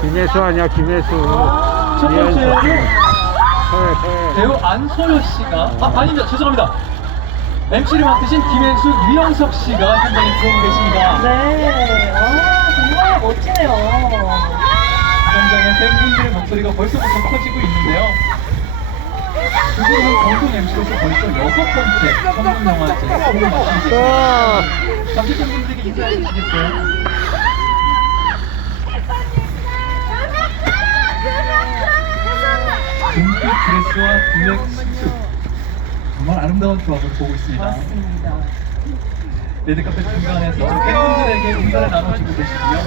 김혜수 아니야 김혜수. 첫 번째는 서해 서해. 배우 안소연 씨가 아 아닙니다. 죄송합니다. MC를 맡으신 김혜수 유영석 씨가 현장에 들어오고 계십니다. 네, 아, 정말 멋지네요. 현장에 팬분들의 목소리가 벌써부터 커지고 있는데요. 두 분은 공동 MC로서 벌써 여섯 번째 청룡 영화제 수고를 맡고 계십니다. 잠시 팬분들에게 인사해 주시겠어요? 금빛 드레스와 블랙 수트 정말 아름다운 조합을 보고 있습니다 맞습니다. 레드카펫 중간에서 팬분들에게 인사를 나눠주고 계시고요.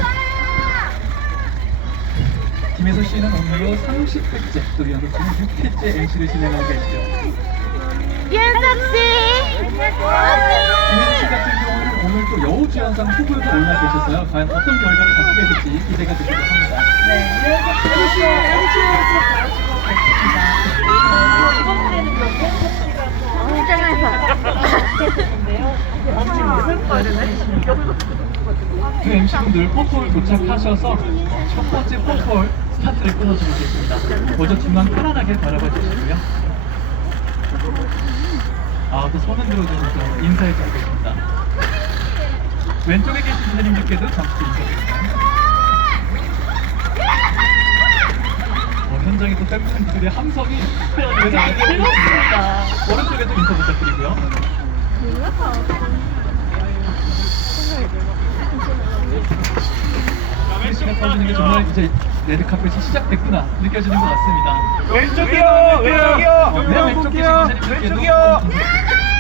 김혜수 씨는 오늘로 30회째, 또 연속 6회째 MC를 진행하고 계시죠. 윤석 씨. 김혜수 씨 같은 경우는 오늘 또 여우주연상 후보에도 올라 계셔서요. 과연 어떤 결과를 갖고 계실지 기대가 되기도 합니다. 네, 이현석 씨가 MC에서 가지고 계십니다. 어, 이번에는 또 이현석 씨가 또 현장에서. 했는데요. 두 MC분들 포토를 도착하셔서 첫 번째 포토를 스타트를 끊어주고 계십니다. 먼저 중앙 편안하게 바라봐 주시고요. 아, 또 손은 들어주면서 인사해 주고 계십니다. 왼쪽에 계신 선생님들께도 잠시 인사드립니다. 어, 현장에 또 팬분들의 함성이 스페어드에서 나오고 있습니다. 오른쪽에도 인사 부탁드리고요. 터지는 게 정말 이제 레드카펫이 시작됐구나 느껴지는 것 같습니다. 왼쪽이요 왼쪽이요 네, 왼쪽 계신 기자님들께도 부탁드립니다.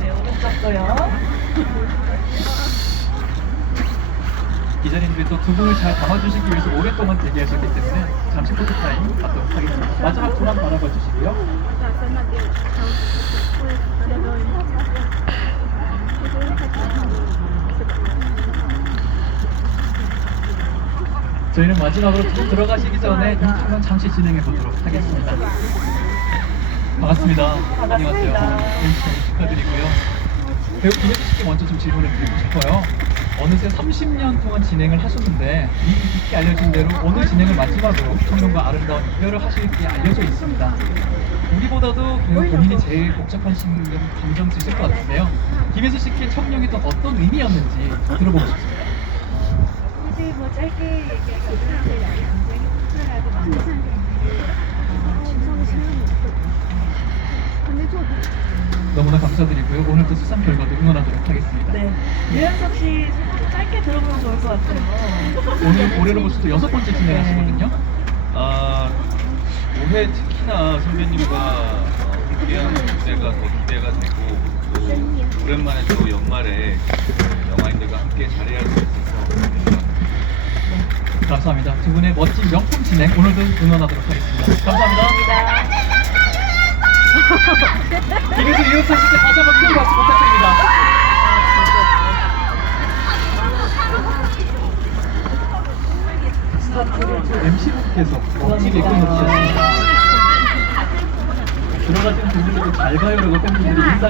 네, 오른쪽도요. 기자님들이 또 두 분을 잘 담아주시기 위해서 오랫동안 대기하셨기 때문에 잠시 포토 타임 갖도록 하겠습니다. 마지막 분한 바라봐 주시고요. 저희는 마지막으로 들어가시기 전에 인터뷰 잠시 진행해 보도록 하겠습니다. 반갑습니다. 안녕하세요. MC 축하드리고요. 배우 김혜수 씨께 먼저 좀 질문을 드리고 싶어요. 어느새 30년 동안 진행을 하셨는데 이미 깊이 알려진 대로 오늘 진행을 마지막으로 청룡과 아름다운 이별을 하실 게 알려져 있습니다. 우리보다도 배우 본인이 제일 복잡한 심경 감정 드실 것 같은데요. 김혜수 씨께 청룡이 또 어떤 의미였는지 들어보고 싶습니다. 굳이 뭐 짧게 얘기하기는 굉장히 특별하고 많은 근데 좀 너무나 감사드리고요. 오늘 또 수상 결과도 응원하도록 하겠습니다. 네, 유현석 씨 짧게 들어보면 좋을 것 같아요. 오늘 올해로 벌써 또 여섯 번째 진행하시거든요. 아, 올해 특히나 선배님과 어, 함께하는 무대가 더 기대가 되고 또 오랜만에 또 연말에 영화인들과 함께 자리할 수 있어서 감사합니다. 두 분의 멋진 명품 진행 오늘도 응원하도록 하겠습니다. 감사합니다. 김혜수 이호찬 씨께 다시 한번 큰 박수 부탁드립니다. MC분께서 멋지게 끊어주셨습니다. 들어가시는 분들도 잘 가요라고 팬분들이 인사